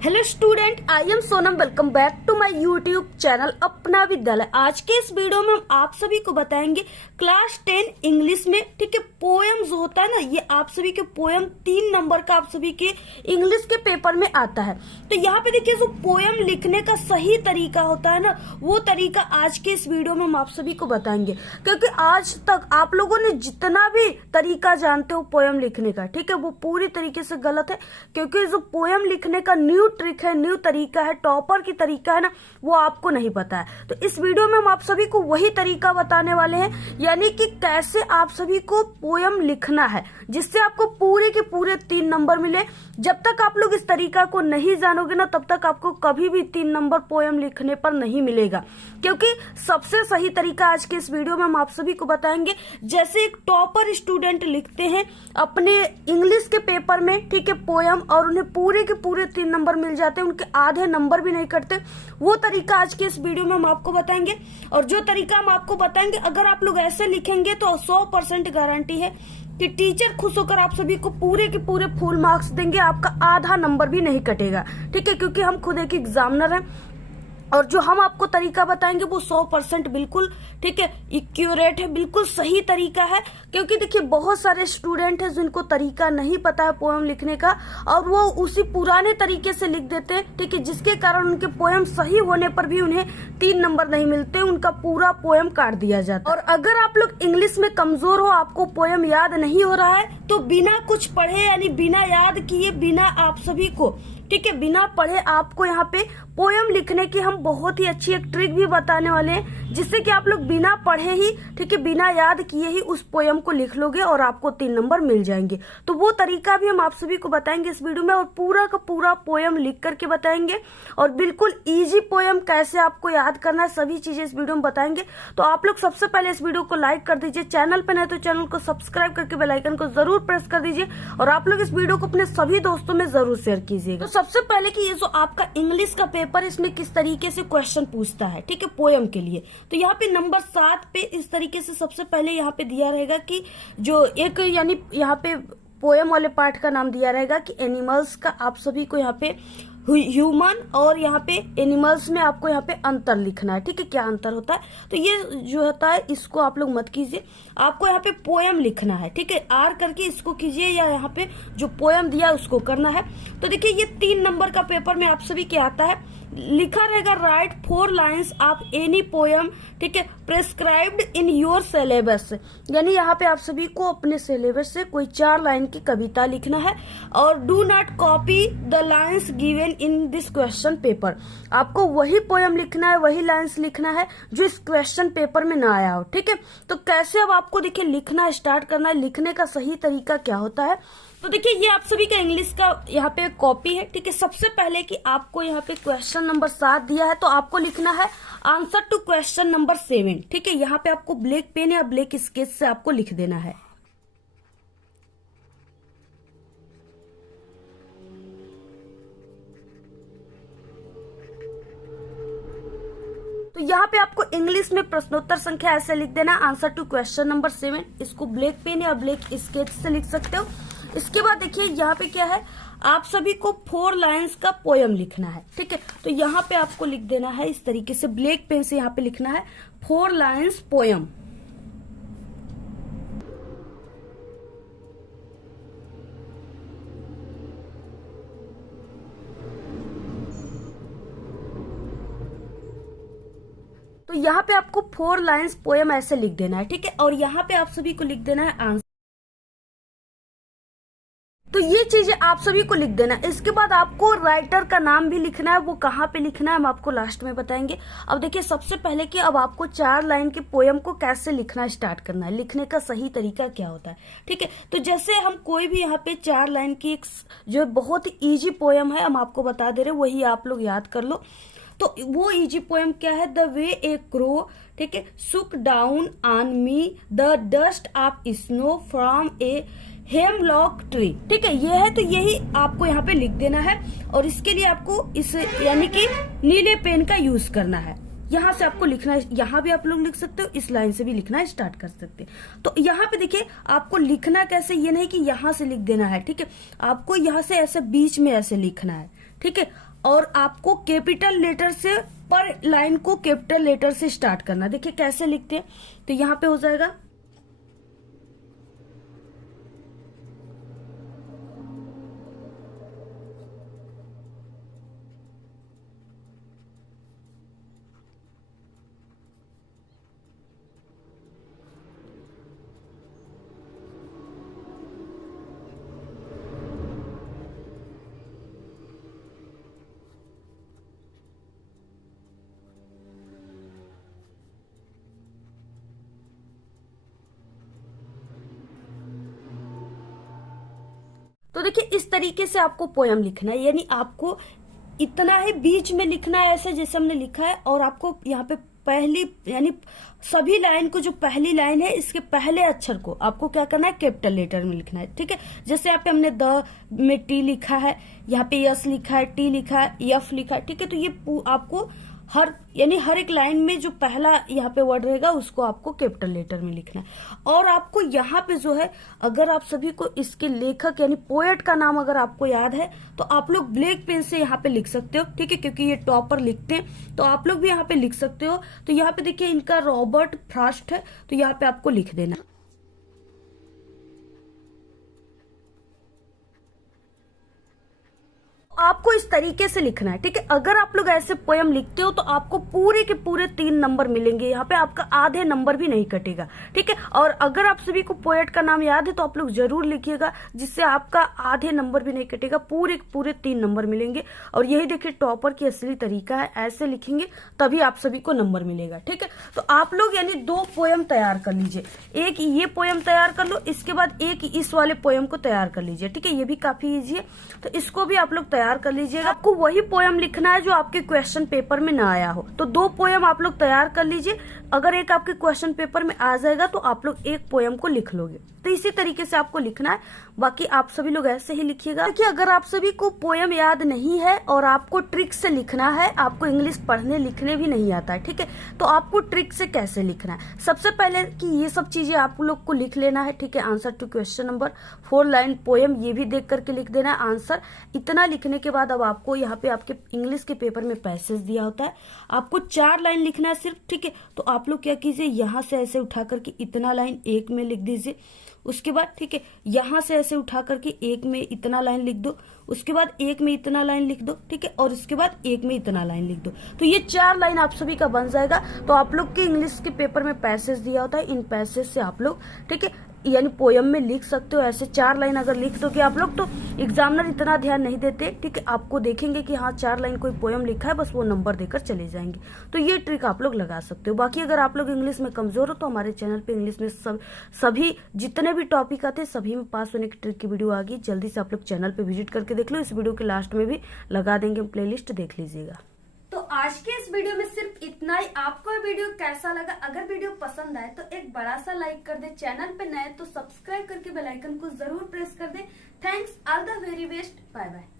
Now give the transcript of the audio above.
Hello student, I am Sonam. Welcome back to my YouTube channel Apna Vidyalaya. आज के इस video में हम आप सभी को बताएंगे क्लास 10 इंग्लिश में, ठीक है, पोएम जो होता है ना, ये आप सभी के पोएम 3 नंबर का आप सभी के इंग्लिश के पेपर में आता है। तो यहाँ पे देखिए, जो पोएम लिखने का सही तरीका होता है ना, वो तरीका आज के इस वीडियो में हम आप सभी को बताएंगे। क्योंकि आज तक आप लोगों ने जितना भी तरीका जानते हो पोएम लिखने का, ठीक है, वो पूरी तरीके से गलत है। क्योंकि जो पोएम लिखने का न्यू ट्रिक है, न्यू तरीका है, टॉपर की तरीका है ना, वो आपको नहीं पता है। तो इस वीडियो में हम आप सभी को वही तरीका बताने वाले हैं, यानी कि कैसे आप सभी को पोएम लिखना है जिससे आपको पूरे के पूरे 3 नंबर मिले। जब तक आप लोग इस तरीका को नहीं जानोगे ना, तब तक आपको कभी भी 3 नंबर पोएम लिखने पर नहीं मिलेगा। क्योंकि सबसे सही तरीका आज के इस वीडियो में हम आप सभी को बताएंगे। जैसे एक टॉपर स्टूडेंट लिखते हैं अपने इंग्लिश के पेपर में, ठीक है, पोएम, और उन्हें पूरे के पूरे 3 नंबर मिल जाते हैं, उनके आधे नंबर भी नहीं कटते। वो तरीका आज के इस वीडियो में हम आपको बताएंगे। और जो तरीका हम आपको बताएंगे, अगर आप लोग ऐसे लिखेंगे तो 100% गारंटी है कि टीचर खुश होकर आप सभी को पूरे के पूरे फुल मार्क्स देंगे, आपका आधा नंबर भी नहीं कटेगा, ठीक है। क्योंकि हम खुद एक एग्जामिनर हैं और जो हम आपको तरीका बताएंगे वो 100% बिल्कुल, ठीक है, एक्यूरेट है, बिल्कुल सही तरीका है। क्योंकि देखिए, बहुत सारे स्टूडेंट हैं जिनको तरीका नहीं पता है पोएम लिखने का, और वो उसी पुराने तरीके से लिख देते हैं, ठीक है, जिसके कारण उनके पोएम सही होने पर भी उन्हें 3 नंबर नहीं मिलते, उनका पूरा पोएम काट दिया जाता है। और अगर आप लोग इंग्लिश में कमजोर हो, आपको पोएम याद नहीं हो रहा है, तो बिना कुछ पढ़े, यानी बिना याद किए, बिना आप सभी को, ठीक है, बिना पढ़े आपको यहाँ पे पोएम लिखने की हम बहुत ही अच्छी एक ट्रिक भी बताने वाले हैं, जिससे कि आप लोग बिना पढ़े ही, ठीक है, बिना याद किए ही उस पोएम को लिख लोगे और आपको 3 नंबर मिल जाएंगे। तो वो तरीका भी हम आप सभी को बताएंगे इस वीडियो में, और पूरा का पूरा पोएम लिख करके बताएंगे, और बिल्कुल इजी पोएम कैसे आपको याद करना है, सभी चीजें इस वीडियो में बताएंगे। तो आप लोग सबसे पहले इस वीडियो को लाइक कर दीजिए, चैनल पर नहीं तो चैनल को सब्सक्राइब करके बेल आइकन को जरूर प्रेस कर दीजिए, और आप लोग इस वीडियो को अपने सभी दोस्तों में जरूर शेयर कीजिएगा। तो सबसे पहले कि ये जो आपका इंग्लिश का पेपर, इसमें किस तरीके से क्वेश्चन पूछता है, ठीक है, पोएम के लिए। तो यहाँ पे नंबर 7 पे इस तरीके से सबसे पहले यहाँ पे दिया रहेगा कि जो एक, यानी यहाँ पे पोएम वाले पार्ट का नाम दिया रहेगा कि एनिमल्स का आप सभी को यहाँ पे ह्यूमन और यहाँ पे एनिमल्स में आपको यहाँ पे अंतर लिखना है, ठीक है, क्या अंतर होता है। तो ये जो होता है इसको आप लोग मत कीजिए, आपको यहाँ पे पोएम लिखना है, ठीक है, आर करके इसको कीजिए, या यहाँ पे जो पोएम दिया उसको करना है। तो देखिए, ये 3 नंबर का पेपर में आप सभी के आता है, लिखा रहेगा right 4 lines of any poem, ठीक है, प्रेस्क्राइब्ड इन योर सिलेबस। यानी यहाँ पे आप सभी को अपने सिलेबस से कोई 4 लाइन की कविता लिखना है, और do not copy the lines given in this question paper. आपको वही पोएम लिखना है, वही लाइन्स लिखना है जो इस क्वेश्चन पेपर में ना आया हो, ठीक है। तो कैसे अब आपको देखिए लिखना स्टार्ट करना है, लिखने का सही तरीका क्या होता है। तो देखिए, ये आप सभी का इंग्लिश का यहाँ पे कॉपी है, ठीक है। सबसे पहले कि आपको यहाँ पे क्वेश्चन नंबर 7 दिया है, तो आपको लिखना है आंसर टू क्वेश्चन नंबर 7, ठीक है। यहाँ पे आपको ब्लैक पेन या ब्लैक स्केच से आपको लिख देना है। तो यहाँ पे आपको इंग्लिश में प्रश्नोत्तर संख्या ऐसे लिख देना, आंसर टू क्वेश्चन नंबर 7। इसको ब्लैक पेन या ब्लैक स्केच से लिख सकते हो। इसके बाद देखिए, यहाँ पे क्या है, आप सभी को 4 लाइन्स का पोएम लिखना है, ठीक है। तो यहाँ पे आपको लिख देना है इस तरीके से, ब्लैक पेन से यहाँ पे लिखना है 4 लाइन्स पोएम। तो यहाँ पे आपको 4 लाइन्स पोएम ऐसे लिख देना है, ठीक है। और यहाँ पे आप सभी को लिख देना है आंसर। तो ये चीजें आप सभी को लिख देना है। इसके बाद आपको राइटर का नाम भी लिखना है, वो कहाँ पे लिखना है हम आपको लास्ट में बताएंगे। अब देखिए, सबसे पहले कि अब आपको 4 लाइन के पोएम को कैसे लिखना स्टार्ट करना है, लिखने का सही तरीका क्या होता है, ठीक है। तो जैसे हम कोई भी यहाँ पे 4 लाइन की एक जो बहुत ही ईजी पोएम है, हम आपको बता दे रहे, वही आप लोग याद कर लो। तो वो इजी पोएम क्या है, द वे ए क्रो, ठीक है, सुक down on me the dust of snow from a hemlock tree, ठीक है, ये है। तो यही आपको यहाँ पे लिख देना है, और इसके लिए आपको इस यानी कि नीले पेन का यूज करना है। यहाँ से आपको लिखना है, यहाँ भी आप लोग लिख सकते हो, इस लाइन से भी लिखना स्टार्ट कर सकते हैं। तो यहाँ पे देखिए, आपको लिखना कैसे, ये नहीं कि यहाँ से लिख देना है, ठीक है, आपको यहाँ से ऐसे बीच में ऐसे लिखना है, ठीक है। और आपको कैपिटल लेटर से पर लाइन को कैपिटल लेटर से स्टार्ट करना। देखिए कैसे लिखते हैं, तो यहाँ पे हो जाएगा तो देखिए इस तरीके से आपको पोयम लिखना है, यानी आपको इतना ही बीच में लिखना है ऐसे जैसे हमने लिखा है, और आपको यहाँ पे पहली यानी सभी लाइन को जो पहली लाइन है इसके पहले अक्षर को आपको क्या करना है, कैपिटल लेटर में लिखना है। ठीक है, जैसे यहाँ पे हमने द में टी लिखा है, यहाँ पे यस लिखा है, टी लिखा है, यफ लिखा है। ठीक है, तो ये आपको हर एक लाइन में जो पहला यहाँ पे वर्ड रहेगा उसको आपको कैपिटल लेटर में लिखना है। और आपको यहाँ पे जो है, अगर आप सभी को इसके लेखक यानी पोएट का नाम अगर आपको याद है तो आप लोग ब्लैक पेन से यहाँ पे लिख सकते हो। ठीक है, क्योंकि ये टॉपर लिखते हैं तो आप लोग भी यहाँ पे लिख सकते हो। तो यहाँ पे देखिए इनका रॉबर्ट फ्रॉस्ट है, तो यहाँ पे आपको लिख देना। आपको इस तरीके से लिखना है। ठीक है, अगर आप लोग ऐसे पोयम लिखते हो तो आपको पूरे के पूरे 3 नंबर मिलेंगे, यहाँ पे आपका आधे नंबर भी नहीं कटेगा। ठीक है, और अगर आप सभी को पोएट का नाम याद है तो आप लोग जरूर लिखिएगा, जिससे आपका आधे नंबर भी नहीं कटेगा, पूरे के पूरे 3 नंबर मिलेंगे। और यही देखिए टॉपर की असली तरीका है, ऐसे लिखेंगे तभी आप सभी को नंबर मिलेगा। ठीक है, तो आप लोग यानी 2 पोयम तैयार कर लीजिए, एक ये पोयम तैयार कर लो, इसके बाद एक इस वाले पोयम को तैयार कर लीजिए। ठीक है, ये भी काफी ईजी है, तो इसको भी आप लोग तैयार कर लीजिएगा। आपको वही पोयम लिखना है जो आपके क्वेश्चन पेपर में ना आया हो, तो 2 पोयम आप लोग तैयार कर लीजिए। अगर एक आपके क्वेश्चन पेपर में आ जाएगा तो आप लोग एक पोयम को लिख लोगे। तो इसी तरीके से आपको लिखना है, बाकी आप सभी लोग ऐसे ही लिखिएगा। देखिए अगर आप सभी को पोयम याद नहीं है और आपको ट्रिक से लिखना है, आपको इंग्लिश पढ़ने लिखने भी नहीं आता है, ठीक है, तो आपको ट्रिक से कैसे लिखना है, सबसे पहले कि ये सब चीजें आप लोग को लिख लेना है। ठीक है, answer to question number 4 line poem, ये भी देख करके लिख देना है आंसर। इतना लिखने के बाद अब आपको यहाँ पे आपके इंग्लिश के पेपर में पैसेज दिया होता है, आपको 4 लाइन लिखना है सिर्फ। ठीक है, तो आप लोग क्या कीजिए, यहाँ से ऐसे उठा करके इतना लाइन एक में लिख दीजिए। उसके बाद ठीक है, यहाँ से ऐसे उठा करके एक में इतना लाइन लिख दो, उसके बाद एक में इतना लाइन लिख दो। ठीक है, और उसके बाद एक में इतना लाइन लिख दो। तो ये 4 लाइन आप सभी का बन जाएगा। तो आप लोग के इंग्लिश के पेपर में पैसेज दिया होता है, इन पैसेज से आप लोग ठीक है यानी पोयम में लिख सकते हो। ऐसे 4 लाइन अगर लिख दोगे आप लोग तो एग्जामिनर इतना ध्यान नहीं देते। ठीक है, आपको देखेंगे कि हाँ 4 लाइन कोई पोयम लिखा है, बस वो नंबर देकर चले जाएंगे। तो ये ट्रिक आप लोग लगा सकते हो। बाकी अगर आप लोग इंग्लिश में कमजोर हो तो हमारे चैनल पे इंग्लिश में सभी जितने भी टॉपिक आते हैं सभी में पास होने की ट्रिक की वीडियो आ गई, जल्दी से आप लोग चैनल पे विजिट करके देख लो। इस वीडियो के लास्ट में भी लगा देंगे प्लेलिस्ट, देख लीजिएगा। तो आज के इस वीडियो में सिर्फ इतना ही। आपको वीडियो कैसा लगा, अगर वीडियो पसंद आए तो एक बड़ा सा लाइक कर दे, चैनल पे नए तो सब्सक्राइब करके बेल आइकन को जरूर प्रेस कर दे। Thanks, all the very best, bye bye.